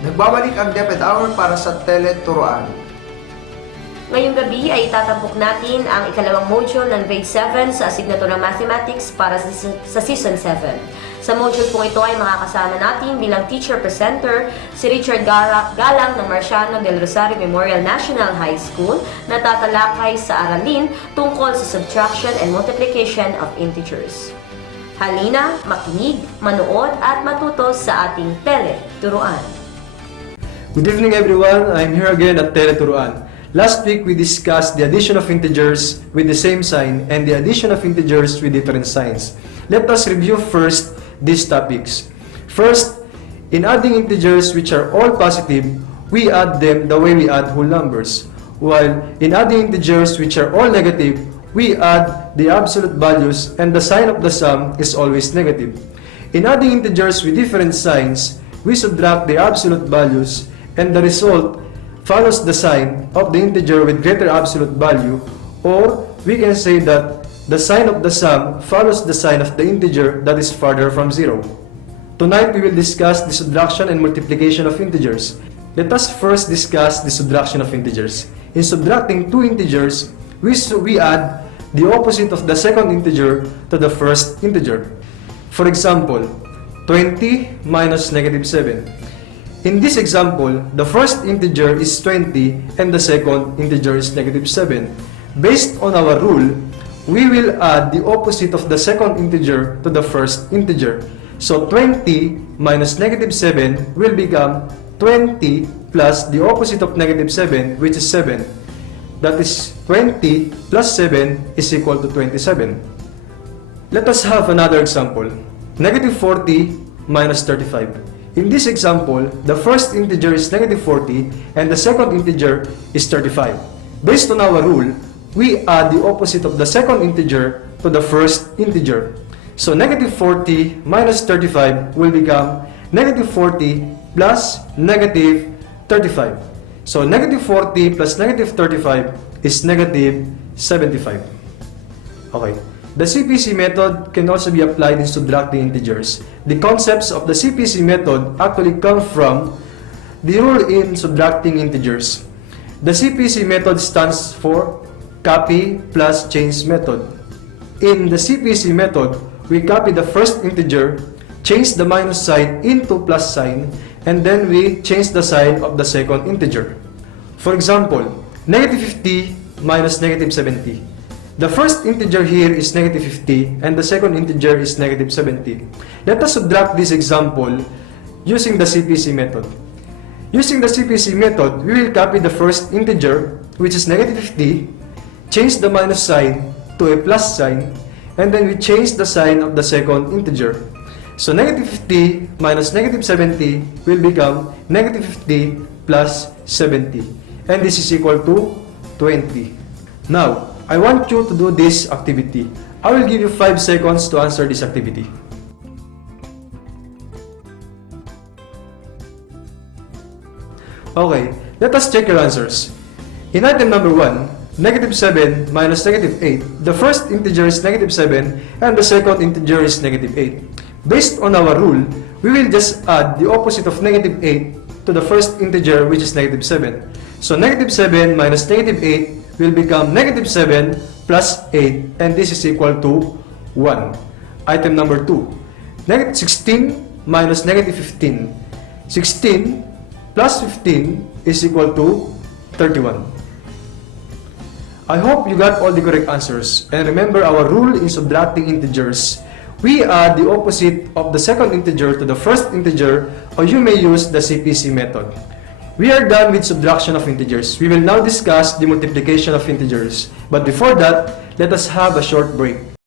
Nagbabalik ang DepED Hour para sa Tele-Turuan. Ngayong gabi ay tatampok natin ang ikalawang module ng grade 7 sa asignaturang Mathematics para sa Season 7. Sa module pong ito ay makakasama natin bilang teacher presenter si Richard Galang ng Marciano del Rosario Memorial National High School na tatalakay sa aralin tungkol sa subtraction and multiplication of integers. Halina, makinig, manood at matuto sa ating Tele-Turuan. Good evening everyone, I'm here again at Tele-Turuan. Last week we discussed the addition of integers with the same sign and the addition of integers with different signs. Let us review first these topics. First, in adding integers which are all positive, we add them the way we add whole numbers. While in adding integers which are all negative, we add the absolute values and the sign of the sum is always negative. In adding integers with different signs, we subtract the absolute values and the result follows the sign of the integer with greater absolute value, or we can say that the sign of the sum follows the sign of the integer that is farther from zero. Tonight we will discuss the subtraction and multiplication of integers. Let us first discuss the subtraction of integers. In subtracting two integers, we add the opposite of the second integer to the first integer. For example, 20 minus negative 7. In this example, the first integer is 20 and the second integer is negative 7. Based on our rule, we will add the opposite of the second integer to the first integer. So 20 minus negative 7 will become 20 plus the opposite of negative 7, which is 7. That is 20 plus 7 is equal to 27. Let us have another example. Negative 40 minus 35. In this example, the first integer is negative 40 and the second integer is 35. Based on our rule, we add the opposite of the second integer to the first integer. So negative 40 minus 35 will become negative 40 plus negative 35. So negative 40 plus negative 35 is negative 75. Okay. The CPC method can also be applied in subtracting integers. The concepts of the CPC method actually come from the rule in subtracting integers. The CPC method stands for copy plus change method. In the CPC method, we copy the first integer, change the minus sign into plus sign, and then we change the sign of the second integer. For example, negative 50 minus negative 70. The first integer here is negative 50 and the second integer is negative 70. Let us subtract this example using the CPC method. Using the CPC method, we will copy the first integer, which is negative 50, change the minus sign to a plus sign, and then we change the sign of the second integer. So negative 50 minus negative 70 will become negative 50 plus 70. And this is equal to 20. Now, I want you to do this activity. I will give you 5 seconds to answer this activity. Okay, let us check your answers. In item number 1, negative 7 minus negative 8, the first integer is negative 7 and the second integer is negative 8. Based on our rule, we will just add the opposite of negative 8 to the first integer, which is negative 7. So negative 7 minus negative 8 will become negative 7 plus 8, and this is equal to 1. Item number 2, negative 16 minus negative 15. 16 plus 15 is equal to 31. I hope you got all the correct answers, and remember our rule in subtracting integers. We add the opposite of the second integer to the first integer, or you may use the CPC method. We are done with subtraction of integers. We will now discuss the multiplication of integers. But before that, let us have a short break.